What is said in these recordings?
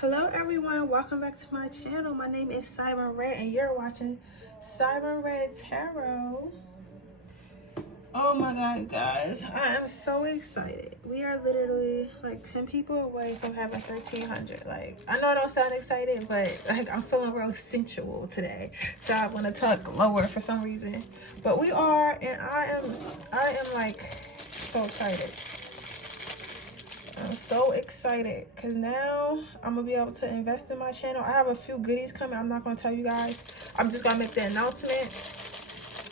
Hello everyone, welcome back to my channel. My name is Siren Redd and you're watching Siren Redd Tarot. Oh my god, you guys, I am so excited. We are literally like 10 people away from having 1,300. Like, I know I don't sound excited, but like I'm feeling real sensual today. So I want to talk lower for some reason. But we are, and I am like so excited. I'm so excited because now I'm gonna be able to invest in my channel. I have a few goodies coming. I'm not gonna tell you guys. I'm just gonna make the announcement.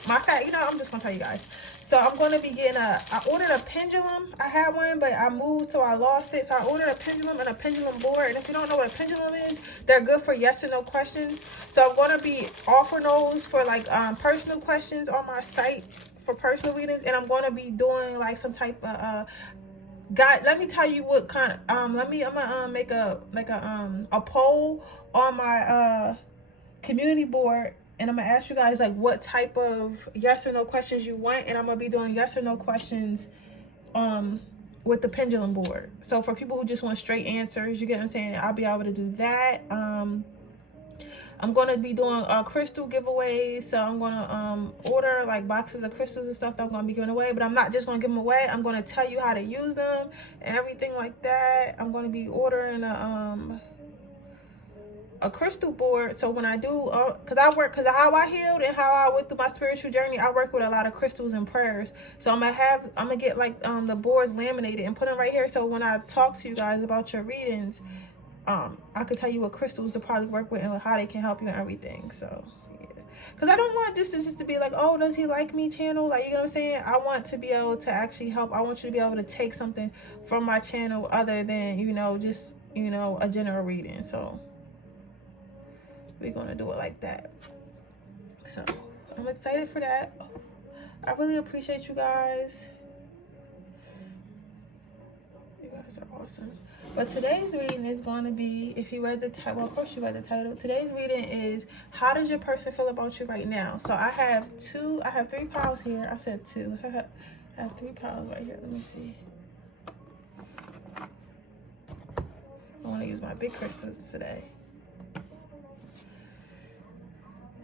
My fact, I'm just gonna tell you guys. So I'm gonna be getting I ordered a pendulum. I had one, but I moved, so I lost it. So I ordered a pendulum and a pendulum board. And if you don't know what a pendulum is, they're good for yes and no questions. So I'm gonna be offering those for like personal questions on my site for personal readings, and I'm gonna be doing like some type of God, let me tell you what kind of I'm gonna make a poll on my community board, and I'm gonna ask you guys like what type of yes or no questions you want, and I'm gonna be doing yes or no questions with the pendulum board. So for people who just want straight answers, you get what I'm saying, I'll be able to do that. I'm going to be doing crystal giveaways, so I'm going to order like boxes of crystals and stuff that I'm going to be giving away, but I'm not just going to give them away. I'm going to tell you how to use them and everything like that. I'm going to be ordering a crystal board, so when I do, because how I healed and how I went through my spiritual journey, I work with a lot of crystals and prayers. So I'm gonna get like the boards laminated and put them right here, so when I talk to you guys about your readings, I could tell you what crystals to probably work with and how they can help you and everything. So yeah, because I don't want this just to be like, oh, does he like me channel, like, you know what I'm saying. I want to be able to actually help. I want you to be able to take something from my channel other than just a general reading. So we're gonna do it like that. So I'm excited for that. I really appreciate you guys. You guys are awesome. But today's reading is going to be, if you read the title, well, of course you read the title. Today's reading is, how does your person feel about you right now? So I have 3 piles here. I said 2. I have 3 piles right here. Let me see. I want to use my big crystals today.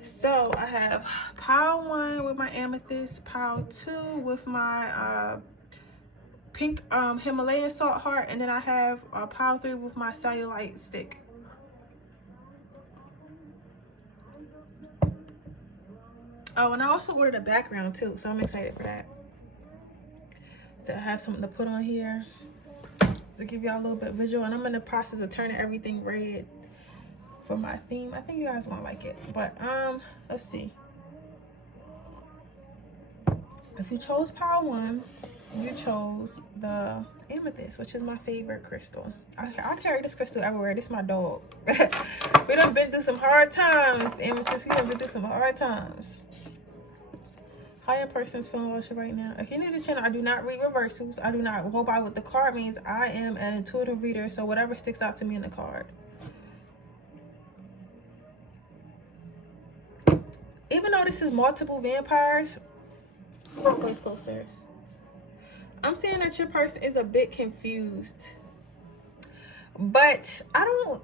So I have pile 1 with my amethyst, pile 2 with my pink Himalayan salt heart, and then I have pile 3 with my cellulite stick. Oh, and I also ordered a background too, so I'm excited for that. So I have something to put on here to give y'all a little bit visual, and I'm in the process of turning everything red for my theme. I think you guys gonna like it. But let's see. If you chose pile 1, you chose the amethyst, which is my favorite crystal. I carry this crystal everywhere. This is my dog. We done been through some hard times, amethyst. We done been through some hard times. How your person's feeling about you right now? If you're new to the channel, I do not read reversals. I do not go by what the card means. I am an intuitive reader, so whatever sticks out to me in the card. Even though this is multiple vampires, let's go, sir. I'm saying that your person is a bit confused, but I don't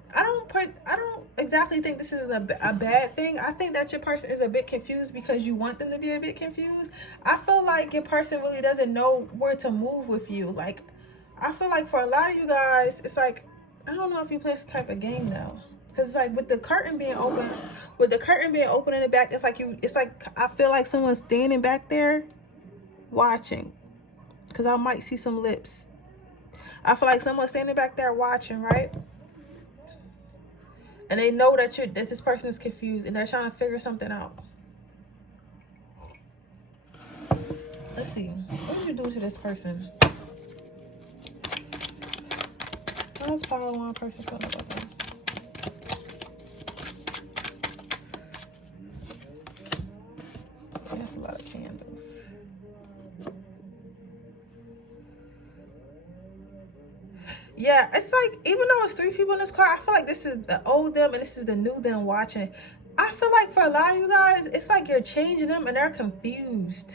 exactly think this is a bad thing. I think that your person is a bit confused because you want them to be a bit confused. I feel like your person really doesn't know where to move with you. Like, I feel like for a lot of you guys, it's like, I don't know if you play some type of game though, because it's like with the curtain being open, in the back, it's like I feel like someone's standing back there watching. Because I might see some lips. I feel like someone's standing back there watching, right? And they know that this person is confused and they're trying to figure something out. Let's see. What did you do to this person? How does pile 1 person feel about them? That's a lot of candles. Yeah, it's like, even though it's 3 people in this card, I feel like this is the old them and this is the new them watching. I feel like for a lot of you guys, it's like you're changing them and they're confused.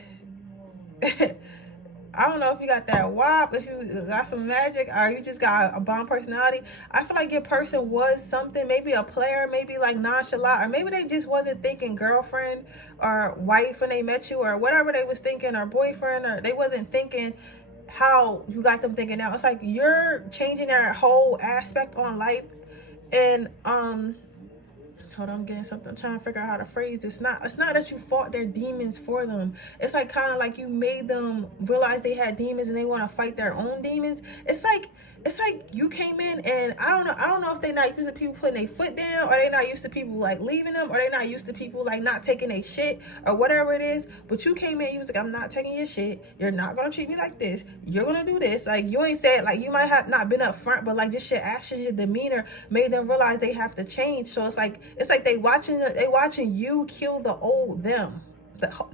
I don't know if you got that wop, if you got some magic, or you just got a bomb personality. I feel like your person was something, maybe a player, maybe like nonchalant, or maybe they just wasn't thinking girlfriend or wife when they met you, or whatever they was thinking, or boyfriend, or they wasn't thinking how you got them thinking now. It's like you're changing their whole aspect on life. And hold on, I'm getting something. I'm trying to figure out how to phrase this. It's not that you fought their demons for them. It's like kind of like you made them realize they had demons and they want to fight their own demons. It's like you came in, and I don't know if they're not used to people putting their foot down, or they not used to people like leaving them, or they not used to people like not taking their shit, or whatever it is. But you came in, you was like, I'm not taking your shit. You're not gonna treat me like this. You're gonna do this. Like, you ain't said, like, you might have not been up front, but like just your actions, your demeanor made them realize they have to change. So it's like they watching you kill the old them.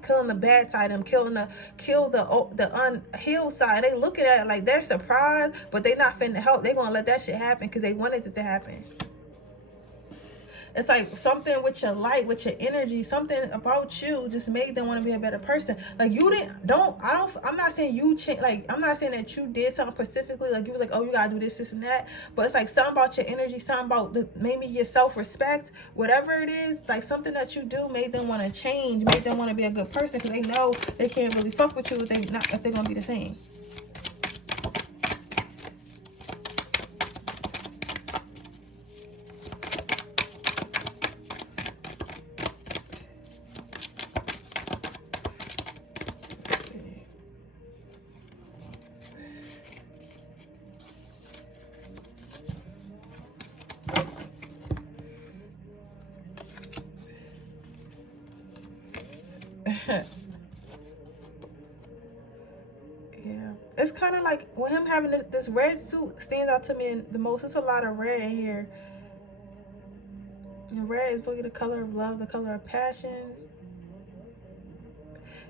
Killing the bad side of them, kill the unhealed side. They looking at it like they're surprised, but they not finna help. They gonna let that shit happen because they wanted it to happen. It's like something with your light, with your energy, something about you just made them want to be a better person. Like, you I'm not saying you change, like, I'm not saying that you did something specifically, like you was like, oh, you gotta do this and that, but it's like something about your energy, something about maybe your self-respect, whatever it is, like something that you do made them want to change, made them want to be a good person, because they know they can't really fuck with you if they're gonna be the same. Yeah, it's kind of like with him having this red suit stands out to me the most. It's a lot of red in here. And red is really the color of love, the color of passion.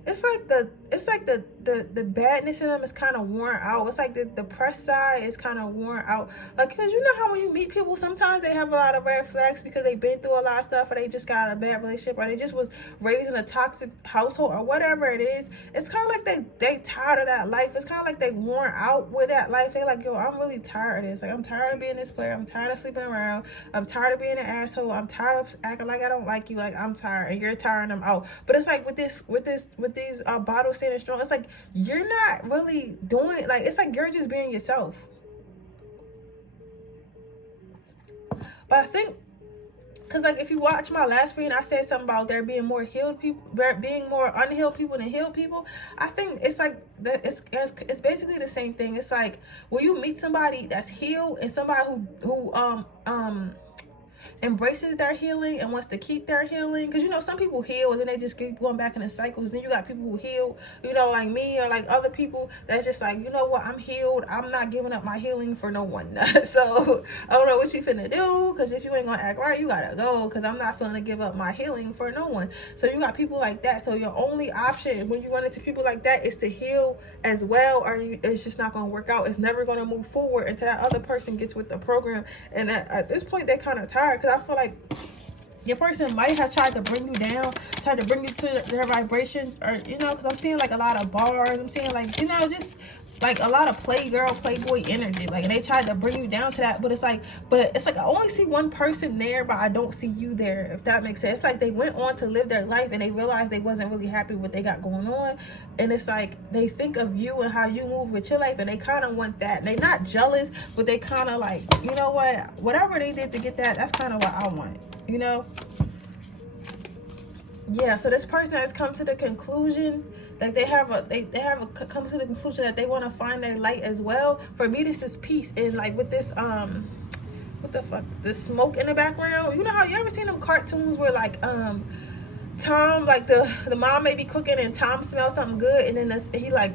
It's like the badness in them is kind of worn out. It's like the press side is kind of worn out. Like, cause you know how when you meet people, sometimes they have a lot of red flags because they've been through a lot of stuff, or they just got in a bad relationship, or they just was raised in a toxic household, or whatever it is. It's kind of like they tired of that life. It's kind of like they worn out with that life. They like, yo, I'm really tired of this. Like, I'm tired of being this player. I'm tired of sleeping around. I'm tired of being an asshole. I'm tired of acting like I don't like you. Like, I'm tired, and you're tiring them out. But it's like with these bottles standing strong, it's like you're not really doing, like, it's like you're just being yourself. But I think, because like if you watch my last reading, I said something about there being more healed people, there being more unhealed people than healed people. I think it's like that. It's basically the same thing. It's like when you meet somebody that's healed and somebody who embraces their healing and wants to keep their healing, because you know some people heal and then they just keep going back in the cycles. Then you got people who heal, you know, like me, or like other people that's just like, you know what, I'm healed, I'm not giving up my healing for no one. So I don't know what you finna do, because if you ain't gonna act right, you gotta go, because I'm not finna give up my healing for no one. So you got people like that. So your only option when you run into people like that is to heal as well, or it's just not gonna work out. It's never gonna move forward until that other person gets with the program. And at this point, they're kind of tired, because I feel like your person might have tried to bring you down, tried to bring you to their vibrations, or, you know, because I'm seeing like a lot of bars. I'm seeing like, you know, just like a lot of playgirl, playboy energy. Like, and they tried to bring you down to that, but it's like I only see one person there, but I don't see you there, if that makes sense. It's like they went on to live their life and they realized they wasn't really happy with what they got going on, and it's like they think of you and how you move with your life, and they kind of want that. They not jealous, but they kind of like, you know what, whatever they did to get that, that's kind of what I want, you know. Yeah, so this person has come to the conclusion, like they have come to the conclusion that they want to find their light as well. For me, this is peace. And like with this what the fuck, the smoke in the background, you know how you ever seen them cartoons where like Tom, like the mom may be cooking and Tom smells something good, and then he like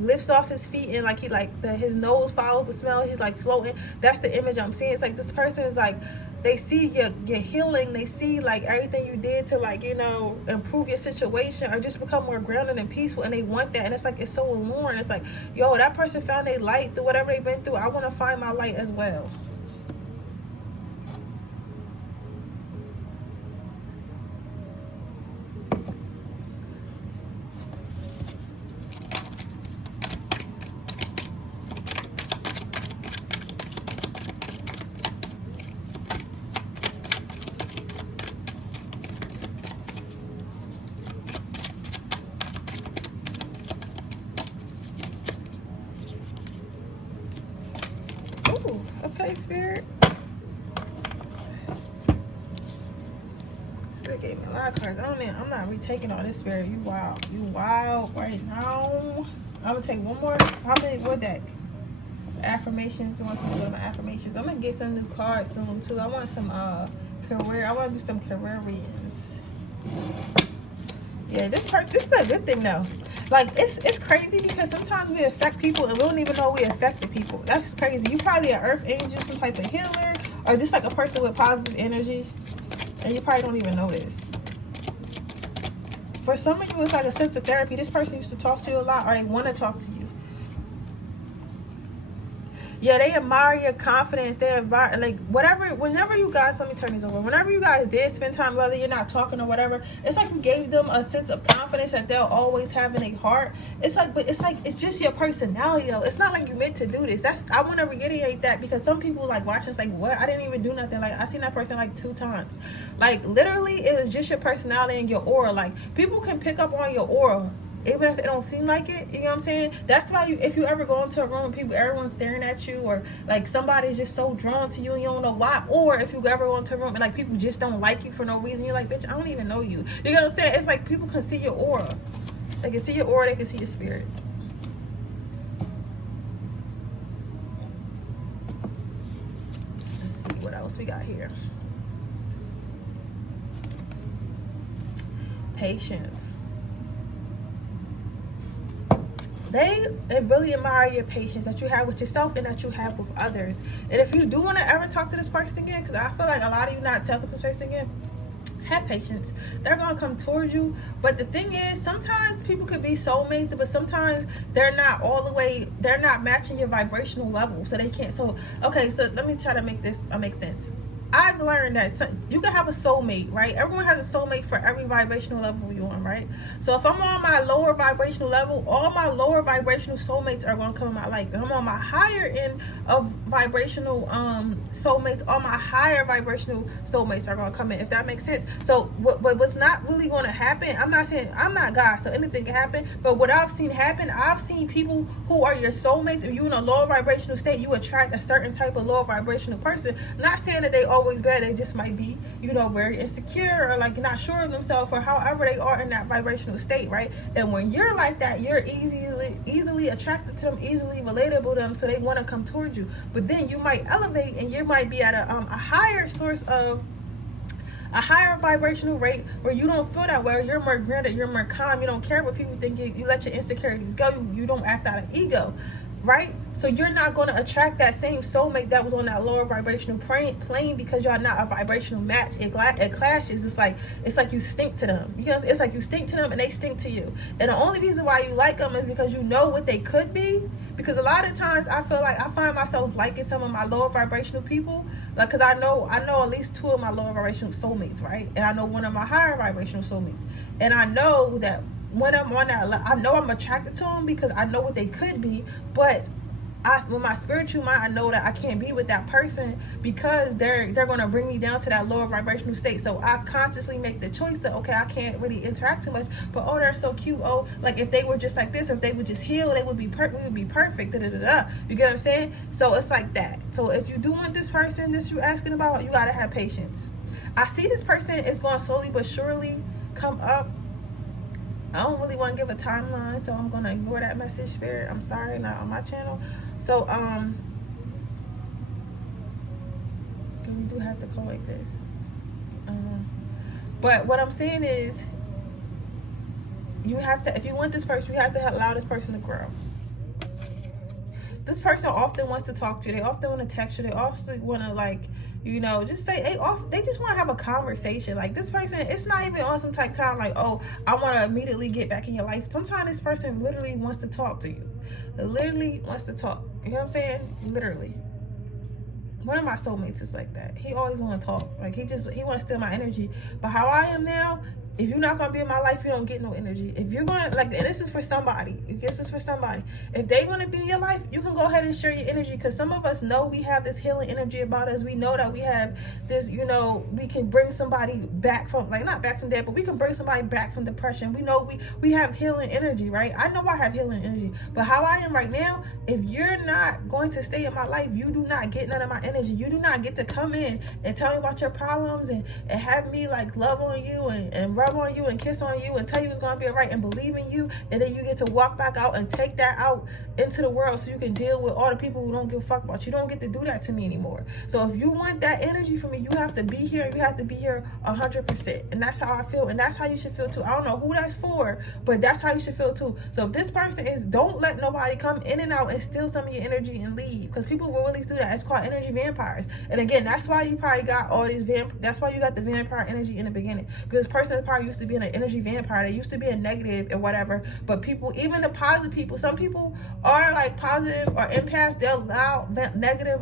lifts off his feet, and like he like his nose follows the smell, he's like floating. That's the image I'm seeing. It's like this person is like, they see your healing, they see like everything you did to, like, you know, improve your situation or just become more grounded and peaceful, and they want that. And it's like, it's so alluring. It's like, yo, that person found their light through whatever they've been through. I want to find my light as well. Spirit gave me a lot of cards. I'm not retaking all this, Spirit. You wild. You wild right now. I'm gonna take one more. How many? What deck? Affirmations. Wants me to go to my affirmations. I'm gonna get some new cards soon too. I want some career. I want to do some career readings. Yeah, this is a good thing though. Like it's crazy because sometimes we affect people and we don't even know we affected people. That's crazy. You probably an earth angel, some type of healer, or just like a person with positive energy, and you probably don't even know this. For some of you, it's like a sense of therapy. This person used to talk to you a lot, or they want to talk to you. Yeah, they admire your confidence. They admire, like, whatever, whenever you guys, let me turn these over. Whenever you guys did spend time, whether you're not talking or whatever, it's like you gave them a sense of confidence that they'll always have in their heart. It's like, but it's like, it's just your personality, though. It's not like you meant to do this. I want to reiterate that because some people, like, watching, it's like, what? I didn't even do nothing. Like, I seen that person, like, 2 times. Like, literally, it was just your personality and your aura. Like, people can pick up on your aura. Even if they don't seem like it, you know what I'm saying? That's why if you ever go into a room and everyone's staring at you, or like somebody's just so drawn to you and you don't know why, or if you ever go into a room and like people just don't like you for no reason, you're like, bitch, I don't even know you. You know what I'm saying? It's like people can see your aura. They can see your aura, they can see your spirit. Let's see what else we got here. Patience. They really admire your patience that you have with yourself and that you have with others. And if you do want to ever talk to this person again, because I feel like a lot of you not talking to this person again, have patience. They're going to come towards you. But the thing is, sometimes people could be soulmates, but sometimes they're not all the way, they're not matching your vibrational level. So they can't. So, okay, so let me try to make this make sense. I've learned that you can have a soulmate, right? Everyone has a soulmate for every vibrational level you're on, right? So if I'm on my lower vibrational level, all my lower vibrational soulmates are going to come in my life. If I'm on my higher end of vibrational soulmates, all my higher vibrational soulmates are going to come in, if that makes sense. So what's not really going to happen, I'm not saying, I'm not God, so anything can happen, but what I've seen happen, I've seen people who are your soulmates. If you're in a lower vibrational state, you attract a certain type of lower vibrational person. Not saying that they always bad, they just might be, you know, very insecure or like not sure of themselves or however they are in that vibrational state, right? And when you're like that, you're easily attracted to them, easily relatable to them, so they want to come towards you. But then you might elevate and you might be at a higher source of a higher vibrational rate where you don't feel that way, you're more grounded, you're more calm, you don't care what people think, you let your insecurities go, you don't act out of ego, right? So you're not going to attract that same soulmate that was on that lower vibrational plane because y'all not a vibrational match. It clashes. It's like you stink to them. You know, it's like you stink to them and they stink to you. And the only reason why you like them is because you know what they could be. Because a lot of times I feel like I find myself liking some of my lower vibrational people, like, because I know at least 2 of my lower vibrational soulmates, right? And I know 1 of my higher vibrational soulmates, and I know that when I'm on that, I know I'm attracted to them because I know what they could be. But with my spiritual mind, I know that I can't be with that person because they're going to bring me down to that lower vibrational state. So I constantly make the choice that, okay, I can't really interact too much, but oh, they're so cute. Oh, like if they were just like this, or if they would just heal, they would be we would be perfect. Da, da, da, da. You get what I'm saying? So it's like that. So if you do want this person that you're asking about, you got to have patience. I see this person is going to slowly but surely come up. I don't really want to give a timeline, so I'm going to ignore that message, Spirit. I'm sorry, not on my channel. So, we do have to coexist. But what I'm saying is, you have to, if you want this person, you have to allow this person to grow. This person often wants to talk to you. They often want to text you. They often want to, like, you know, just say, they just want to have a conversation. Like, this person, it's not even on some type of time like, oh, I want to immediately get back in your life. Sometimes this person literally wants to talk to you. It literally wants to talk. You know what I'm saying? Literally. One of my soulmates is like that. He always want to talk. Like, he want to steal my energy. But how I am now, If you're not going to be in my life, you don't get no energy. If you're going to, like, and this is for somebody. This is for somebody. If they want to be in your life, you can go ahead and share your energy, because some of us know we have this healing energy about us. We know that we have this, you know, we can bring somebody back from, like, not back from death, but we can bring somebody back from depression. We know we have healing energy, right? I know I have healing energy. But how I am right now, if you're not going to stay in my life, you do not get none of my energy. You do not get to come in and tell me about your problems and have me, like, love on you and rub on you and kiss on you and tell you it's going to be all right and believe in you, and then you get to walk back out and take that out into the world so you can deal with all the people who don't give a fuck about you. You don't get to do that to me anymore. So if you want that energy from me, you have to be here, and you have to be here 100%. And that's how I feel, and that's how you should feel too. I don't know who that's for, but that's how you should feel too. So if this person is, don't let nobody come in and out and steal some of your energy and leave, because people will really do that. It's called energy vampires. And again, that's why you probably got all these that's why you got the vampire energy in the beginning, because this person probably used to be an energy vampire. They used to be a negative and whatever. But people, even the positive people, some people are like positive or empaths, they'll allow negative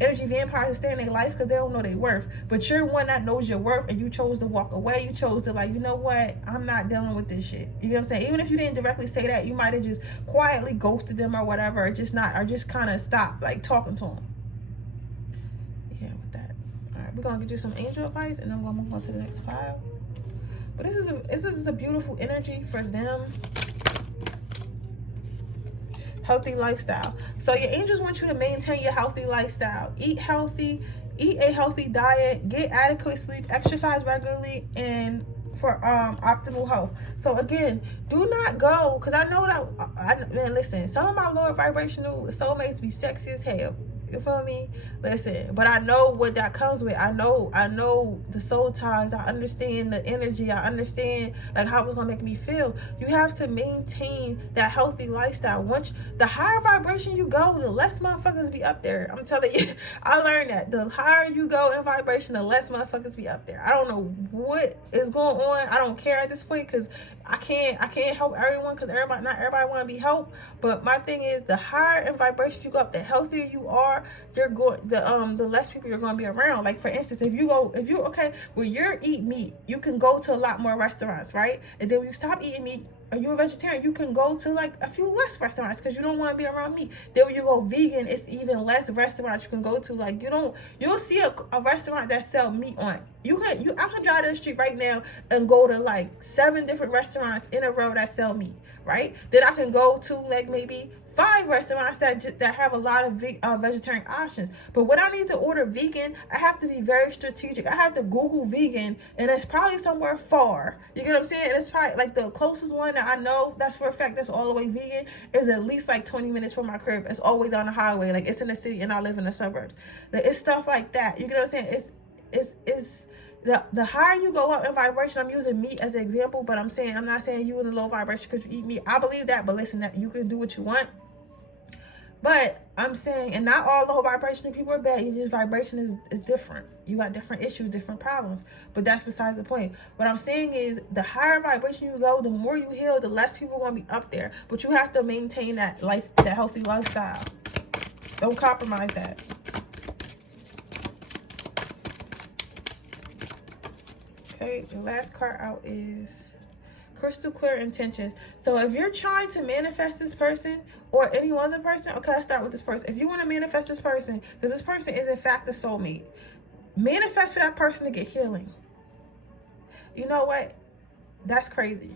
energy vampires to stay in their life because they don't know their worth. But you're one that knows your worth, and you chose to walk away. You chose to, like, you know what, I'm not dealing with this shit. You know what I'm saying? Even if you didn't directly say that, you might have just quietly ghosted them or whatever, or just kind of stopped, like, talking to them. Yeah, with that. All right, we're gonna get you some angel advice, and then we're gonna move on to the next pile. But this is a beautiful energy for them. Healthy lifestyle. So your angels want you to maintain your healthy lifestyle. Eat healthy, eat a healthy diet, get adequate sleep, exercise regularly, and for optimal health. So again, do not go, because I know that, man, listen, some of my lower vibrational soulmates be sexy as hell. You feel me? Listen, but I know what that comes with. I know the soul ties. I understand the energy. I understand, like, how it's gonna make me feel. You have to maintain that healthy lifestyle. Once the higher vibration you go, the less motherfuckers be up there. I'm telling you, I learned that the higher you go in vibration, the less motherfuckers be up there. I don't know what is going on. I don't care at this point, because I can't help everyone, because not everybody want to be helped. But my thing is, the higher in vibration you go up, the healthier you are. The less people you're going to be around. Like, for instance, if you eat meat, you can go to a lot more restaurants, right? And then when you stop eating meat, and you're a vegetarian, you can go to, like, a few less restaurants because you don't want to be around meat. Then when you go vegan, it's even less restaurants you can go to. Like, you'll see a restaurant that sell meat on it. I can drive down the street right now and go to, like, 7 different restaurants in a row that sell meat, right? Then I can go to, like, maybe 5 restaurants that have a lot of vegetarian options. But when I need to order vegan, I have to be very strategic. I have to Google vegan, and it's probably somewhere far. You get what I'm saying? And it's probably, like, the closest one that I know that's for a fact that's all the way vegan is at least like 20 minutes from my crib. It's always on the highway. Like, it's in the city and I live in the suburbs. It's stuff like that. You get what I'm saying? It's the higher you go up in vibration, I'm using meat as an example, but I'm not saying you in a low vibration because you eat meat. I believe that, but listen, that you can do what you want. But I'm saying, and not all low vibrational people are bad. Your vibration is different. You got different issues, different problems. But that's besides the point. What I'm saying is, the higher vibration you go, the more you heal, the less people are going to be up there. But you have to maintain that healthy lifestyle. Don't compromise that. Okay, the last card out is crystal clear intentions. So if you're trying to manifest this person or any other person, okay, let's start with this person. If you want to manifest this person, because this person is in fact a soulmate, manifest for that person to get healing. You know what? That's crazy.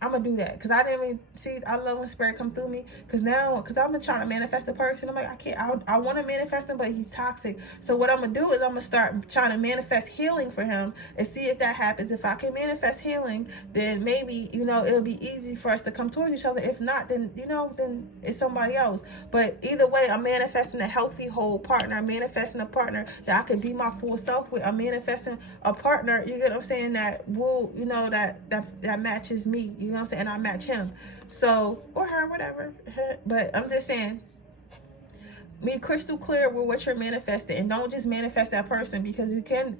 I'm gonna do that because I didn't even see. I love when spirit come through me because I've been trying to manifest a person. I'm like, I can't. I want to manifest him, but he's toxic. So what I'm gonna do is I'm gonna start trying to manifest healing for him and see if that happens. If I can manifest healing, then maybe it'll be easy for us to come towards each other. If not, then then it's somebody else. But either way, I'm manifesting a healthy whole partner. I'm manifesting a partner that I can be my full self with. I'm manifesting a partner. You get what I'm saying? That will that matches me. You know what I'm saying? And I match him. So, or her, whatever. But I'm just saying, be crystal clear with what you're manifesting, and don't just manifest that person, because you can't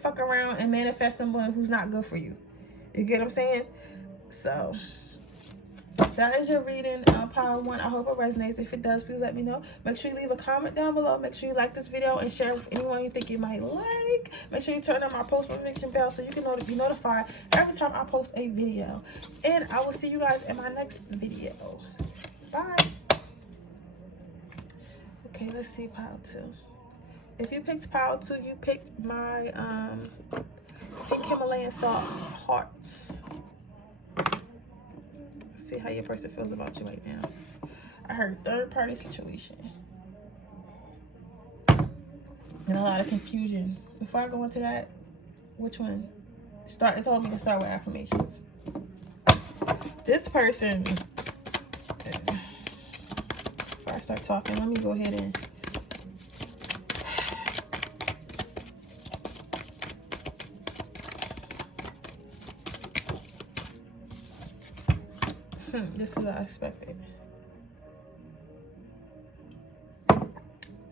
fuck around and manifest someone who's not good for you. You get what I'm saying? So That is your reading, Power 1. I hope it resonates. If it does, please let me know. Make sure you leave a comment down below. Make sure you like this video and share with anyone you think you might like. Make sure you turn on my post notification bell so you can be notified every time I post a video. And I will see you guys in my next video. Bye. Okay, let's see Pile 2. If you picked Pile 2, you picked my pink Himalayan salt hearts. See how your person feels about you right now. I heard third-party situation and a lot of confusion. Before I go into that, which one? It told me to start with affirmations. This person, before I start talking, let me go ahead and this is what I expected.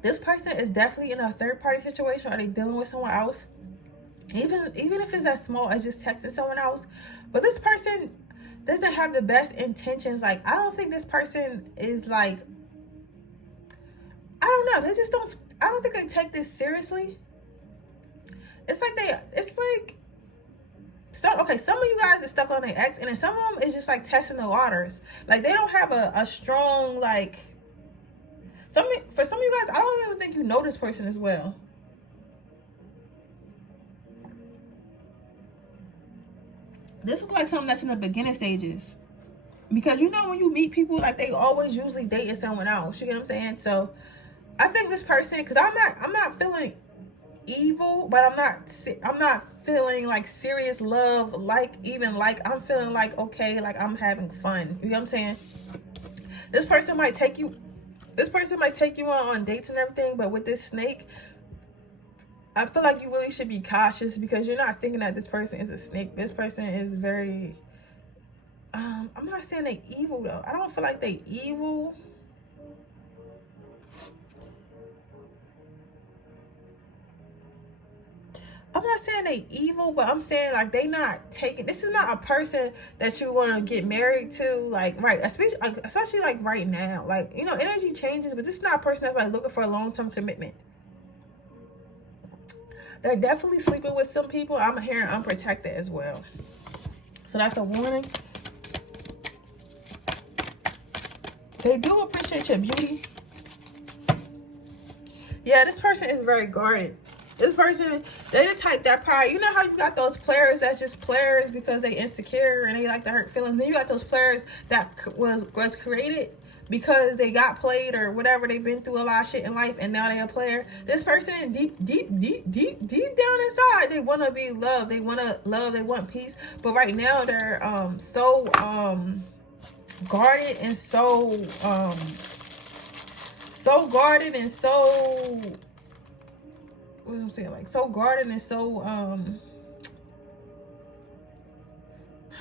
This person is definitely in a third-party situation. Are they dealing with someone else? Even if it's as small as just texting someone else. But this person doesn't have the best intentions. Like, I don't think this person is like, I don't know. They just don't, I don't think they take this seriously. It's like some of you guys are stuck on their ex, and then some of them is just like testing the waters. Like, they don't have a strong, like, for some of you guys, I don't even think you know this person as well. This looks like something that's in the beginning stages. Because you know when you meet people, like, they always usually dating someone else. You get what I'm saying? So I think this person, because I'm not feeling evil, but I'm not feeling like serious love, like I'm feeling like, okay, like I'm having fun. You know what I'm saying? This person might take you on dates and everything, but with this snake, I feel like you really should be cautious because you're not thinking that this person is a snake. This person is very I'm not saying they evil though. I don't feel like they evil. I'm not saying they evil, but I'm saying like they not taking, this is not a person that you want to get married to, like, right, especially like right now. Like, you know, energy changes, but this is not a person that's like looking for a long-term commitment. They're definitely sleeping with some people. I'm hearing unprotected as well. So that's a warning. They do appreciate your beauty. Yeah, this person is very guarded. This person, they the type that probably, you know how you got those players that's just players because they insecure and they like to hurt feelings. Then you got those players that was created because they got played or whatever. They've been through a lot of shit in life and now they're a player. This person, deep down inside, they want to be loved. They want to love. They want peace. But right now they're so guarded and so guarded and so, what am I saying, like so guarded and so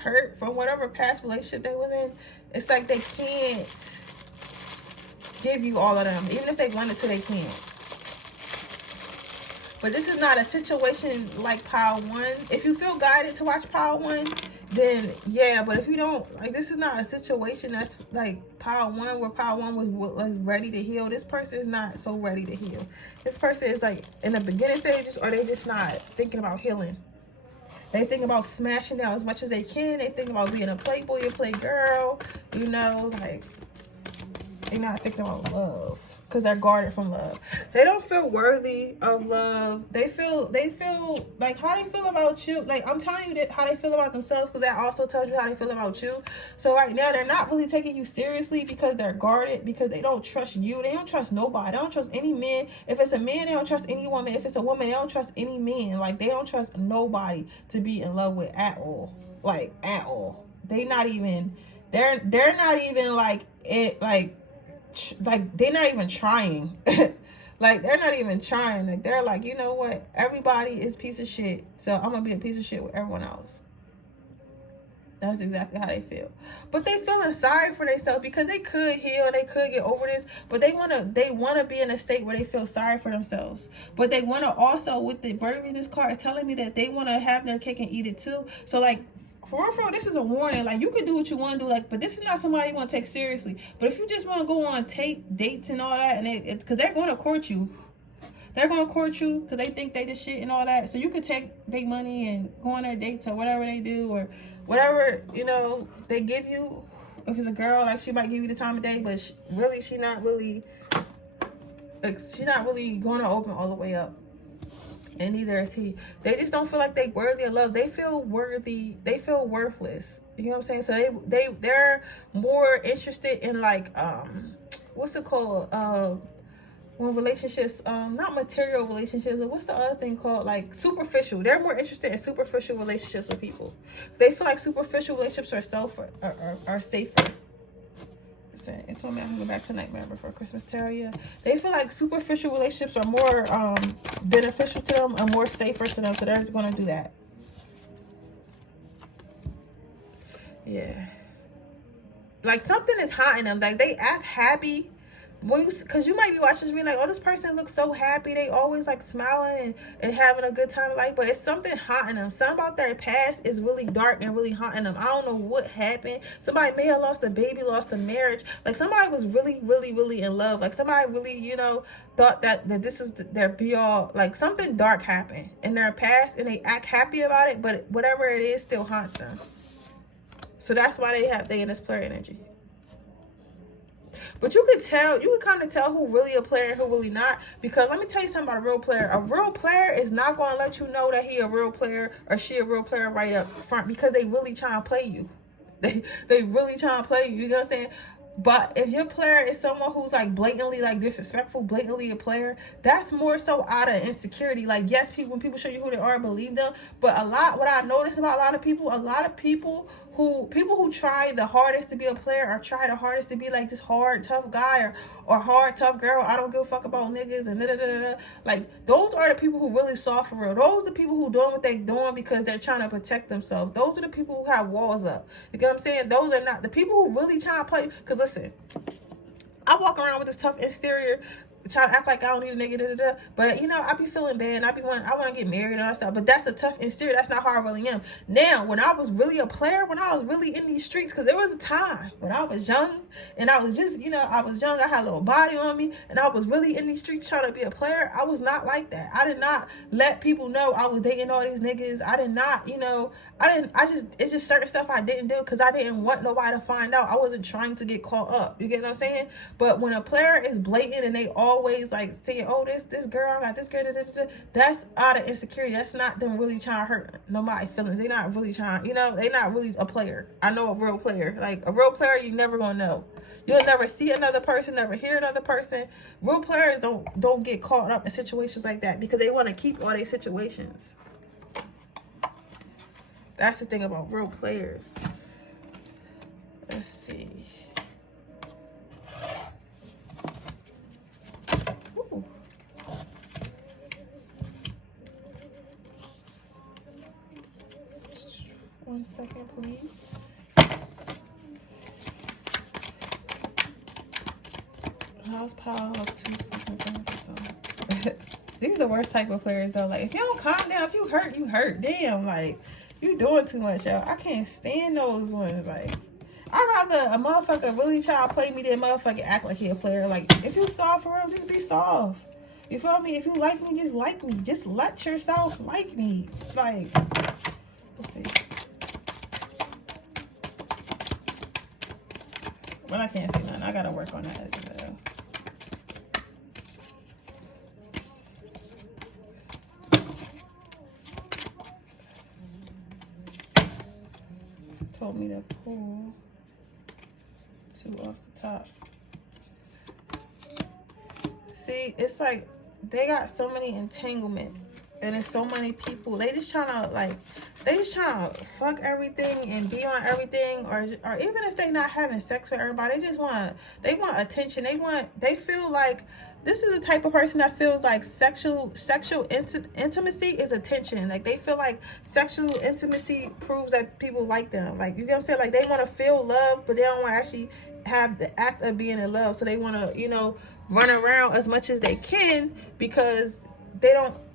hurt from whatever past relationship they was in. It's like they can't give you all of them. Even if they wanted to, they can't. But this is not a situation like Pile 1. If you feel guided to watch Pile 1, then yeah. But if you don't, like, this is not a situation that's like Pile 1, where Pile 1 was ready to heal. This person is not so ready to heal. This person is like in the beginning stages, or they just not thinking about healing. They think about smashing out as much as they can. They think about being a playboy, a playgirl, you know, like they're not thinking about love. Because they're guarded from love. They don't feel worthy of love. They feel like how they feel about you. Like, I'm telling you that how they feel about themselves, because that also tells you how they feel about you. So right now they're not really taking you seriously because they're guarded, because they don't trust you. They don't trust nobody. They don't trust any man. If it's a man, they don't trust any woman. If it's a woman, they don't trust any man. Like, they don't trust nobody to be in love with at all. Like, at all. They're not even like it, like they're not even trying. Like, they're not even trying. Like, they're like, you know what, everybody is a piece of shit, so I'm gonna be a piece of shit with everyone else. That's exactly how they feel. But they feeling sorry for themselves because they could heal and they could get over this, but they wanna be in a state where they feel sorry for themselves. But they wanna also, with the bird in this card, is telling me that they wanna have their cake and eat it too. So like, for real, this is a warning. Like, you can do what you want to do, like, but this is not somebody you want to take seriously. But if you just want to go on dates and all that, and it's because they're going to court you. They're going to court you because they think they the shit and all that. So you could take their money and go on their dates or whatever they do, or whatever, you know, they give you. If it's a girl, like, she might give you the time of day, but she's not really going to open all the way up. And neither is he. They just don't feel like they worthy of love. They feel worthy. They feel worthless. You know what I'm saying? So they're more interested in, like, what's it called? When relationships, not material relationships, but what's the other thing called? Like, superficial. They're more interested in superficial relationships with people. They feel like superficial relationships are safer. It told me I can go back to Nightmare Before Christmas Tarot. Yeah, they feel like superficial relationships are more beneficial to them and more safer to them, so they're going to do that. Yeah, like, something is hot in them. Like, they act happy. Because you might be watching this being like, oh, this person looks so happy. They always, like, smiling and having a good time of life. But it's something hot in them. Something about their past is really dark and really hot in them. I don't know what happened. Somebody may have lost a baby, lost a marriage. Like, somebody was really, really, really in love. Like, somebody really, you know, thought that this is their be-all. Like, something dark happened in their past, and they act happy about it. But whatever it is still haunts them. So that's why they in this player energy. But you could kind of tell who really a player and who really not. Because let me tell you something about a real player. A real player is not going to let you know that he a real player or she a real player right up front, because they really trying to play you. They really trying to play you. You know what I'm saying? But if your player is someone who's, like, blatantly, like, disrespectful, blatantly a player, that's more so out of insecurity. Like, yes, when people show you who they are, believe them. But what I notice about a lot of people who try the hardest to be a player, or try the hardest to be like this hard, tough guy, or hard, tough girl, I don't give a fuck about niggas and da-da-da-da-da. Like, those are the people who really soft for real. Those are the people who doing what they doing because they're trying to protect themselves. Those are the people who have walls up. You get what I'm saying? Those are not the people who really trying to play. Because listen, I walk around with this tough exterior, trying to act like I don't need a nigga, da-da-da. But, you know, I be feeling bad, and I want to get married and all that stuff. But that's a tough exterior. That's not how I really am. Now, when I was really a player, when I was really in these streets, because there was a time when I was young, and I was just, you know, I was young, I had a little body on me, and I was really in these streets trying to be a player. I was not like that. I did not let people know I was dating all these niggas. I did not, you know, it's just certain stuff I didn't do because I didn't want nobody to find out. I wasn't trying to get caught up. You get what I'm saying? But when a player is blatant and they always, like, saying, oh, this girl, I got this girl, that's out of insecurity. That's not them really trying to hurt nobody's feelings. They're not really trying, you know, they're not really a player. I know a real player. Like, a real player, you never gonna know. You'll never see another person, never hear another person. Real players don't get caught up in situations like that because they want to keep all their situations. That's the thing about real players. Let's see. Ooh. One second, please. House power of two. These are the worst type of players though. Like, if you don't calm down, if you hurt, you hurt. Damn, like, you doing too much, y'all. I can't stand those ones. Like, I'd rather a motherfucker really try to play me than motherfucker act like he a player. Like, if you soft for real, just be soft. You feel me? If you like me, just like me. Just let yourself like me. Like, let's see. Well, I can't say nothing. I gotta work on that as well. Told me to pull two off the top. See, it's like they got so many entanglements and there's so many people. They just trying to fuck everything and be on everything, or even if they not having sex with everybody, they want attention. They feel like this is the type of person that feels like sexual intimacy is attention. Like, they feel like sexual intimacy proves that people like them. Like, you know what I'm saying? Like, they want to feel love, but they don't want to actually have the act of being in love. So they want to, you know, run around as much as they can because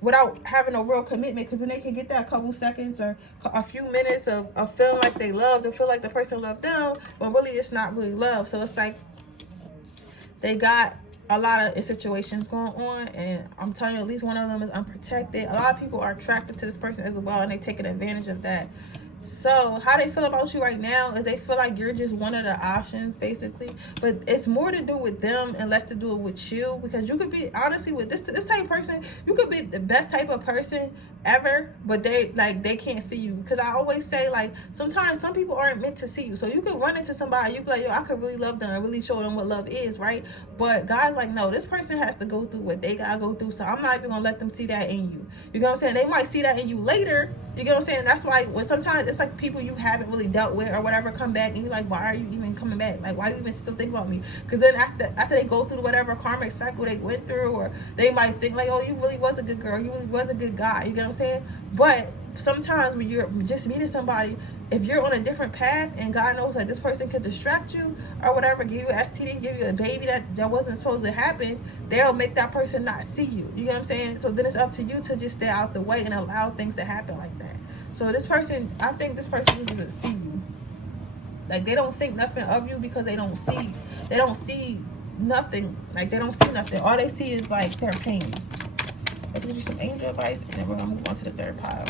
without having a real commitment, because then they can get that couple seconds or a few minutes of feeling like they loved, or feel like the person loved them, but really it's not really love. So it's like they got a lot of situations going on, and I'm telling you, at least one of them is unprotected. A lot of people are attracted to this person as well, and they taking advantage of that. So how they feel about you right now is they feel like you're just one of the options, basically. But it's more to do with them and less to do with you, because you could be, honestly, with this type of person, you could be the best type of person ever, but they can't see you. Because I always say, like, sometimes some people aren't meant to see you. So you could run into somebody, you be like, yo, I could really love them and really show them what love is, right? But God's like, no, this person has to go through what they gotta go through, so I'm not even gonna let them see that in you. You know what I'm saying? They might see that in you later. You get what I'm saying? That's why when sometimes it's like people you haven't really dealt with or whatever come back, and you're like, why are you even coming back? Like, why do you even still think about me? Because then after they go through whatever karmic cycle they went through, or they might think like, oh, you really was a good girl, you really was a good guy. You get what I'm saying? But sometimes when you're just meeting somebody, if you're on a different path and God knows that this person could distract you or whatever, give you STD, give you a baby that wasn't supposed to happen, they'll make that person not see you. You know what I'm saying? So then it's up to you to just stay out the way and allow things to happen like that. So this person, I think this person just doesn't see you. Like, they don't think nothing of you because they don't see nothing. Like, they don't see nothing. All they see is like their pain. Let's give you some angel advice, and then we're gonna move on to the third pile.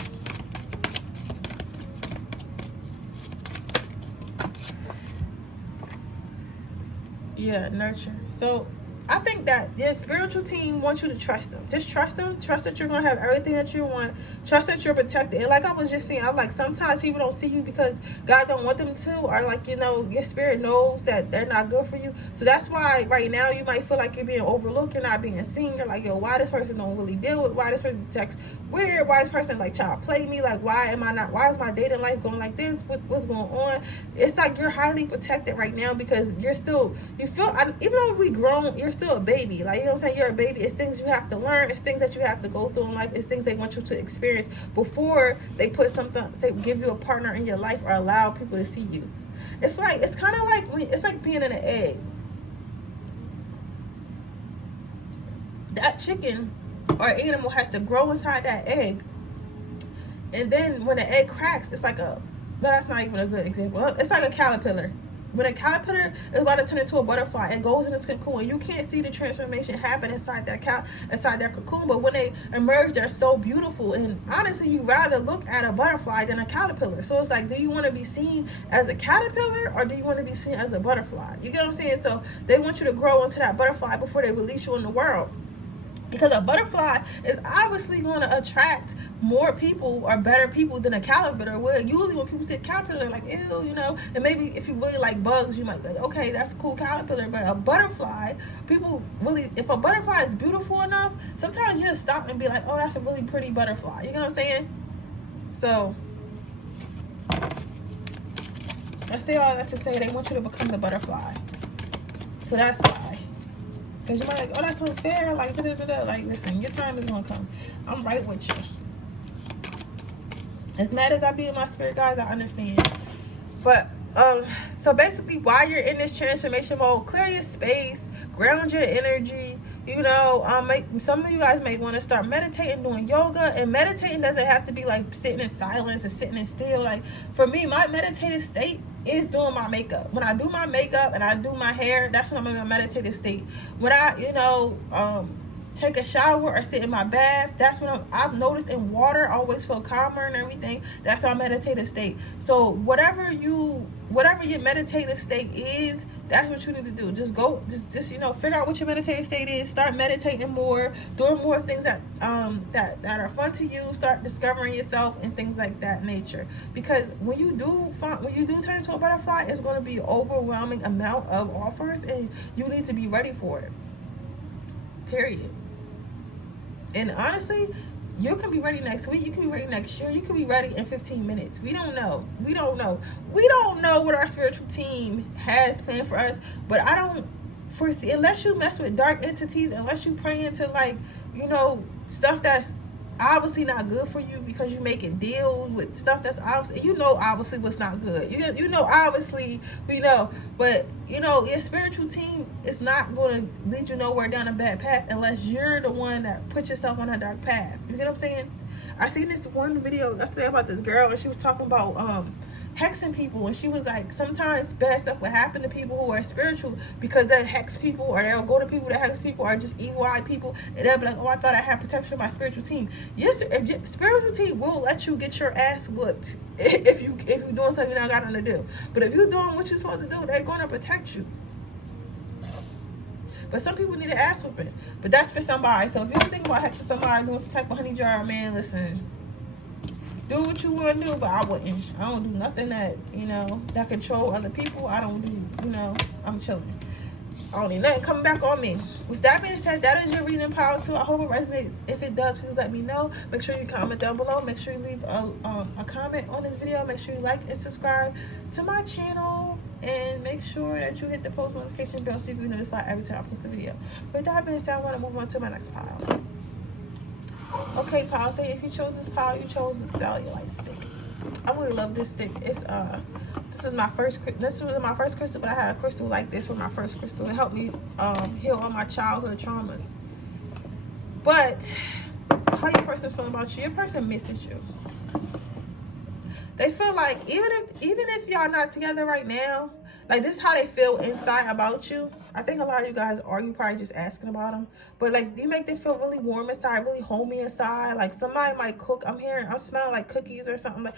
Yeah, nurture. So I think that your spiritual team wants you to trust them. Just trust them. Trust that you're going to have everything that you want. Trust that you're protected. And like I was just saying, I'm like, sometimes people don't see you because God don't want them to, or like, you know, your spirit knows that they're not good for you. So that's why right now you might feel like you're being overlooked. You're not being seen. You're like, yo, why this person don't really deal with? Why this person texts weird? Why this person like trying to play me? Like, why is my dating life going like this? What's going on? It's like you're highly protected right now because you feel, even though we grown, you're still a baby. Like, you know what I'm saying? You're a baby. It's things you have to learn. It's things that you have to go through in life. It's things they want you to experience before they give you a partner in your life or allow people to see you. It's kind of like it's like being in an egg. That chicken or animal has to grow inside that egg, and then when the egg cracks, it's like that's not even a good example. It's like a caterpillar. When a caterpillar is about to turn into a butterfly, it goes in its cocoon. You can't see the transformation happen inside that cocoon, but when they emerge, they're so beautiful. And honestly, you rather look at a butterfly than a caterpillar. So it's like, do you want to be seen as a caterpillar or do you want to be seen as a butterfly? You get what I'm saying? So they want you to grow into that butterfly before they release you in the world. Because a butterfly is obviously going to attract more people or better people than a caterpillar will. Usually when people say caterpillar, they're like, ew, you know. And maybe if you really like bugs, you might be like, okay, that's a cool caterpillar. But a butterfly, people really, if a butterfly is beautiful enough, sometimes you just stop and be like, oh, that's a really pretty butterfly. You know what I'm saying? So I say all that to say they want you to become the butterfly. So that's why. Because you might like, oh, that's unfair. Like, da-da-da-da. Like, listen, your time is going to come. I'm right with you. As mad as I be in my spirit, guys, I understand. But, so basically, while you're in this transformation mode, clear your space, ground your energy. You know, some of you guys may want to start meditating, doing yoga. And meditating doesn't have to be like sitting in silence and sitting in still. Like, for me, my meditative state is doing my makeup. When I do my makeup and I do my hair, that's when I'm in my meditative state. When I, you know, take a shower or sit in my bath, that's when I've noticed in water, I always feel calmer and everything. That's our meditative state. So whatever your meditative state is, that's what you need to do. Just you know, figure out what your meditative state is. Start meditating more, doing more things that are fun to you. Start discovering yourself and things like that nature. Because when you do turn into a butterfly, it's going to be an overwhelming amount of offers, and you need to be ready for it. Period. And honestly, you can be ready next week. You can be ready next year. You can be ready in 15 minutes. We don't know. We don't know what our spiritual team has planned for us. But I don't foresee, unless you mess with dark entities, unless you pray into, like, you know, stuff that's obviously not good for you because you're making deals with stuff that's obviously, you know, obviously what's not good. You know, obviously, we know. But, you know, your spiritual team is not going to lead you nowhere down a bad path unless you're the one that put yourself on a dark path. You get what I'm saying? I seen this one video yesterday about this girl, and she was talking about hexing people, and she was like, sometimes bad stuff will happen to people who are spiritual because they hex people, or they'll go to people that hex people, or just evil-eyed people, and they'll be like, oh, I thought I had protection of my spiritual team. Yes, if your spiritual team will let you get your ass whooped if you're doing something you not got nothing to do. But if you're doing what you're supposed to do, they're going to protect you. But some people need an ass whooping. But that's for somebody. So if you think about hexing somebody, doing some type of honey jar, man, listen, do what you want to do, but I wouldn't. I don't do nothing that, you know, that control other people. I don't do, you know, I'm chilling. I don't need nothing coming back on me. With that being said, that is your reading power too. I hope it resonates. If it does, please let me know. Make sure you comment down below. Make sure you leave a comment on this video. Make sure you like and subscribe to my channel. And make sure that you hit the post notification bell so you can be notified every time I post a video. With that being said, I want to move on to my next pile. Okay, pile thing. If you chose this pile, you chose the Stelliolite stick. I really love this stick. It's this was my first crystal, but I had a crystal like this for my first crystal. It helped me heal all my childhood traumas. But how your person feeling about you? Your person misses you. They feel like even if y'all not together right now, like this is how they feel inside about you. I think a lot of you guys are, you probably just asking about them, but like you make them feel really warm inside, really homey inside. Like somebody might cook. I'm smelling like cookies or something. Like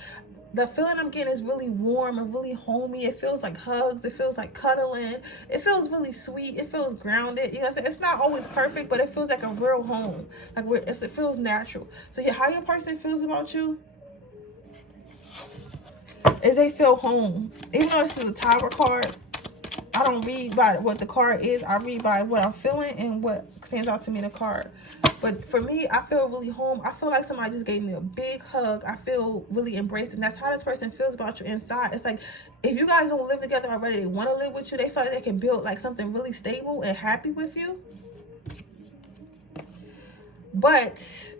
the feeling I'm getting is really warm and really homey. It feels like hugs. It feels like cuddling. It feels really sweet. It feels grounded. You know what I'm saying? It's not always perfect, but it feels like a real home. Like it feels natural. So yeah, how your person feels about you is they feel home. Even though this is a Tower card, I don't read by what the card is. I read by what I'm feeling and what stands out to me in the card. But for me, I feel really home. I feel like somebody just gave me a big hug. I feel really embraced. And that's how this person feels about you inside. It's like, if you guys don't live together already, they want to live with you. They feel like they can build like something really stable and happy with you. But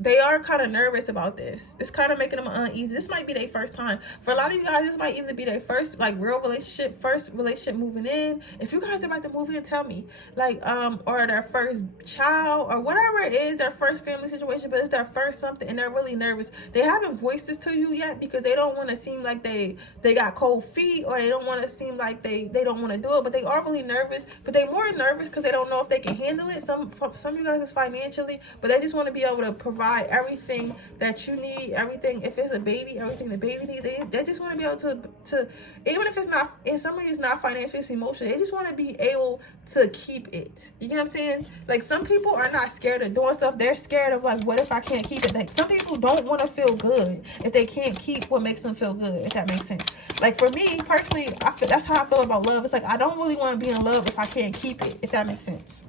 they are kind of nervous about this. It's kind of making them uneasy. This might be their first time. For a lot of you guys, this might either be their first like real relationship, first relationship moving in. If you guys are about to move in, tell me. Like or their first child or whatever it is, their first family situation, but it's their first something and they're really nervous. They haven't voiced this to you yet because they don't want to seem like they got cold feet, or they don't want to seem like they don't want to do it, but they are really nervous. But they're more nervous because they don't know if they can handle it. Some of you guys is financially, but they just want to be able to provide everything that you need, everything. If it's a baby, everything the baby needs. They just want to be able to even if it's not, in some of it's not financially, it's emotional, they just want to be able to keep it. You know what I'm saying? Like some people are not scared of doing stuff. They're scared of like, what if I can't keep it? Like some people don't want to feel good if they can't keep what makes them feel good, if that makes sense. Like for me personally, that's how I feel about love. It's like I don't really want to be in love if I can't keep it, if that makes sense.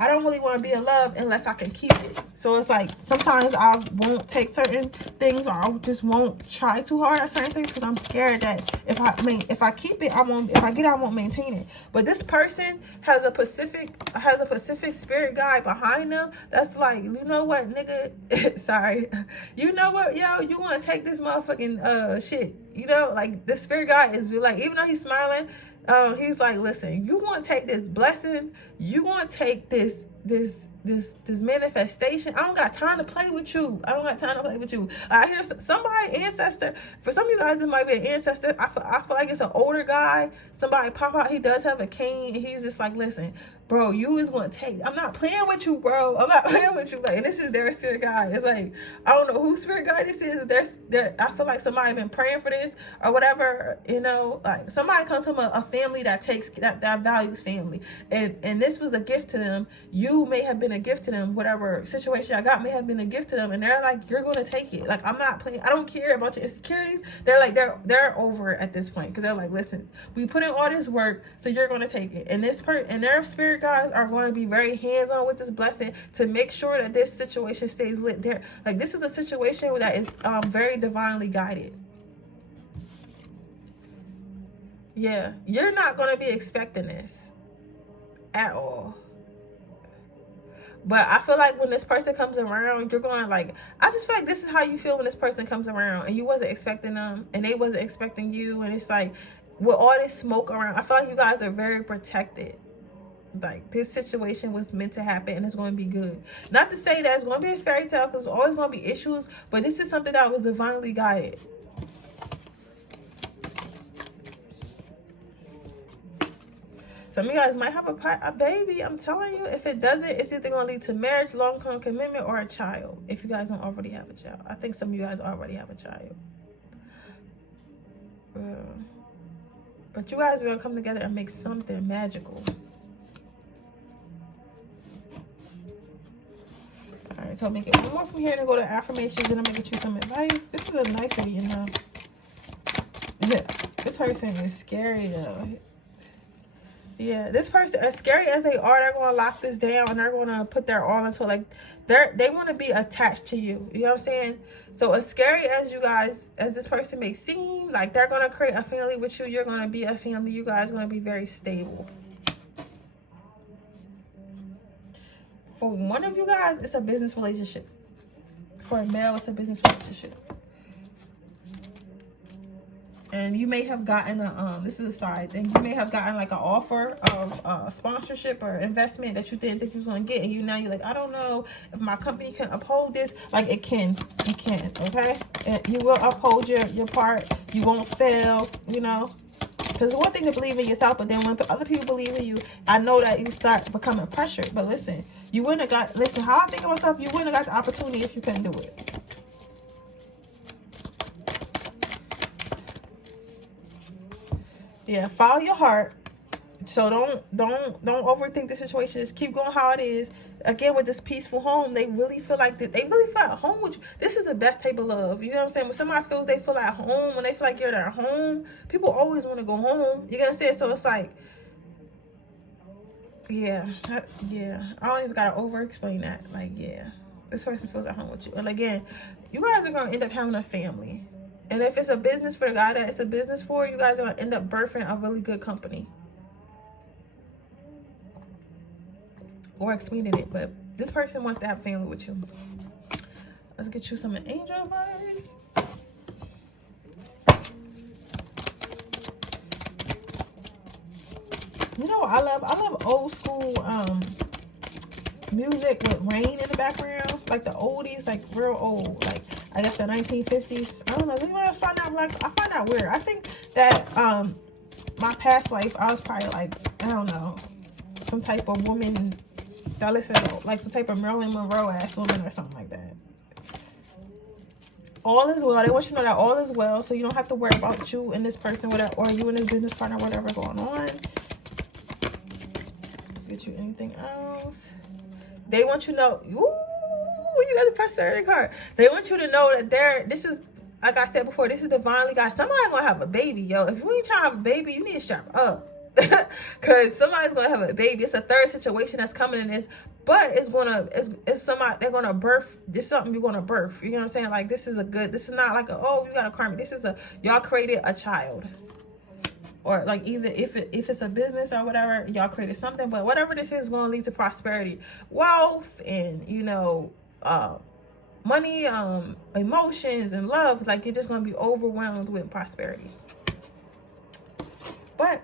I don't really want to be in love unless I can keep it. So it's like sometimes I won't take certain things, or I just won't try too hard at certain things because I'm scared that if I keep it, I won't. If I get it, I won't maintain it. But this person has a Pacific spirit guide behind them. That's like, you know what, nigga? Sorry, you know what, yo, you want to take this motherfucking shit. You know, like the spirit guide is like, even though he's smiling. He's like, listen, you want to take this blessing, you want to take this manifestation. I don't got time to play with you. I don't got time to play with you. I hear somebody, ancestor. For some of you guys, it might be an ancestor. I feel like it's an older guy. Somebody pop out. He does have a cane, and he's just like, listen, bro, you is going to take. I'm not playing with you, bro. I'm not playing with you. Like, and this is their spirit guide. It's like, I don't know whose spirit guide this is. I feel like somebody been praying for this or whatever. You know, like somebody comes from a family that takes that values family, and this was a gift to them. You may have been a gift to them. Whatever situation I got may have been a gift to them, and they're like, you're going to take it. Like, I'm not playing. I don't care about your insecurities. They're like, they're over it at this point because they're like, listen, we put in all this work, so you're going to take it. And and their spirit guys are going to be very hands-on with this blessing to make sure that this situation stays lit. There, like, this is a situation that is very divinely guided. Yeah, you're not going to be expecting this at all. But I feel like when this person comes around, you're going like, I just feel like this is how you feel when this person comes around and you wasn't expecting them and they wasn't expecting you. And it's like, with all this smoke around, I feel like you guys are very protected. Like, this situation was meant to happen and it's going to be good. Not to say that it's going to be a fairy tale, because there's always going to be issues, but this is something that was divinely guided. Some of you guys might have a baby. I'm telling you, if it doesn't, it's either going to lead to marriage, long-term commitment, or a child. If you guys don't already have a child. I think some of you guys already have a child. But you guys are going to come together and make something magical. Alright, so I'm going to get one more from here and go to affirmations, and I'm going to get you some advice. This is a nice reading, though. Yeah, this person is scary, though. Yeah, this person, as scary as they are, they're going to lock this down and they're going to put their all into it. Like, they want to be attached to you. You know what I'm saying? So as scary as you guys, as this person may seem, like they're going to create a family with you. You're going to be a family. You guys are going to be very stable. For one of you guys, it's a business relationship. For a male, it's a business relationship. And you may have gotten a, this is a side thing, you may have gotten like an offer of sponsorship or investment that you didn't think you was going to get. And you're like, I don't know if my company can uphold this. Like, it can, okay? And you will uphold your part. You won't fail, you know? Because it's one thing to believe in yourself, but then when other people believe in you, I know that you start becoming pressured. But listen, you wouldn't have got, listen, how I think of myself, you wouldn't have got the opportunity if you couldn't do it. Yeah, follow your heart. So don't overthink the situation. Just keep going how it is. Again, with this peaceful home, they really feel like this. They really feel at home with you. This is the best type of love. You know what I'm saying? When somebody feels they feel at home, when they feel like you're at home, people always want to go home. You know what I'm saying? So it's like, yeah. I don't even gotta over explain that. Like, yeah, this person feels at home with you. And again, you guys are gonna end up having a family. And if it's a business for the guy that it's a business for, you guys are going to end up birthing a really good company. Or expanding it. But this person wants to have family with you. Let's get you some angel advice. You know what I love? I love old school music with rain in the background. Like the oldies, like real old. Like, I guess the 1950s. I don't know. Anybody else find that relaxed? I find that weird. I think that my past life, I was probably like, I don't know, some type of woman that listened to, like some type of Marilyn Monroe ass woman or something like that. All is well. They want you to know that all is well, so you don't have to worry about you and this person, whatever, or you and this business partner, whatever going on. Let's get you anything else. They want you to know. Ooh, you got the prosperity card. They want you to know that this is, like I said before, this is divinely God. Somebody's gonna have a baby, yo. If you ain't trying to have a baby, you need to strap up. Because somebody's gonna have a baby. It's a third situation that's coming in this, but it's somebody, they're gonna birth. This is something you're gonna birth. You know what I'm saying? Like, this is not like you got a karma. This is y'all created a child. Or like, either if it's a business or whatever, y'all created something, but whatever this is going to lead to prosperity, wealth, and, you know, money, emotions, and love. Like, you're just going to be overwhelmed with prosperity. But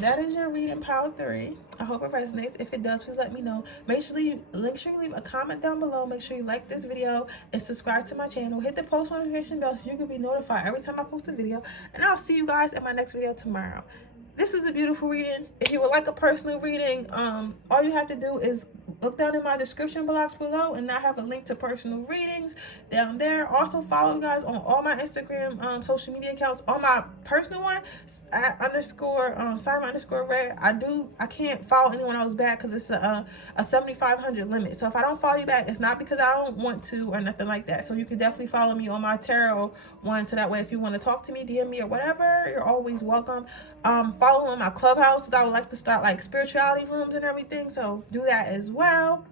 that is your reading, Power 3. I hope it resonates. If it does, please let me know. Make sure you leave a comment down below. Make sure you like this video and subscribe to my channel. Hit the post notification bell so you can be notified every time I post a video. And I'll see you guys in my next video tomorrow. This is a beautiful reading. If you would like a personal reading, all you have to do is look down in my description box below, and I have a link to personal readings down there. Also, follow you guys on all my Instagram social media accounts. On my personal one, @_Siren_Redd. I can't follow anyone else back because it's a 7,500 limit. So if I don't follow you back, it's not because I don't want to or nothing like that. So you can definitely follow me on my tarot one, so that way if you want to talk to me, DM me or whatever, you're always welcome. Follow on my clubhouse, because I would like to start like spirituality rooms and everything, so do that as well.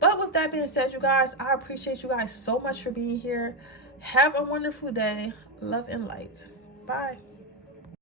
But with that being said, you guys, I appreciate you guys so much for being here. Have a wonderful day. Love and light. Bye.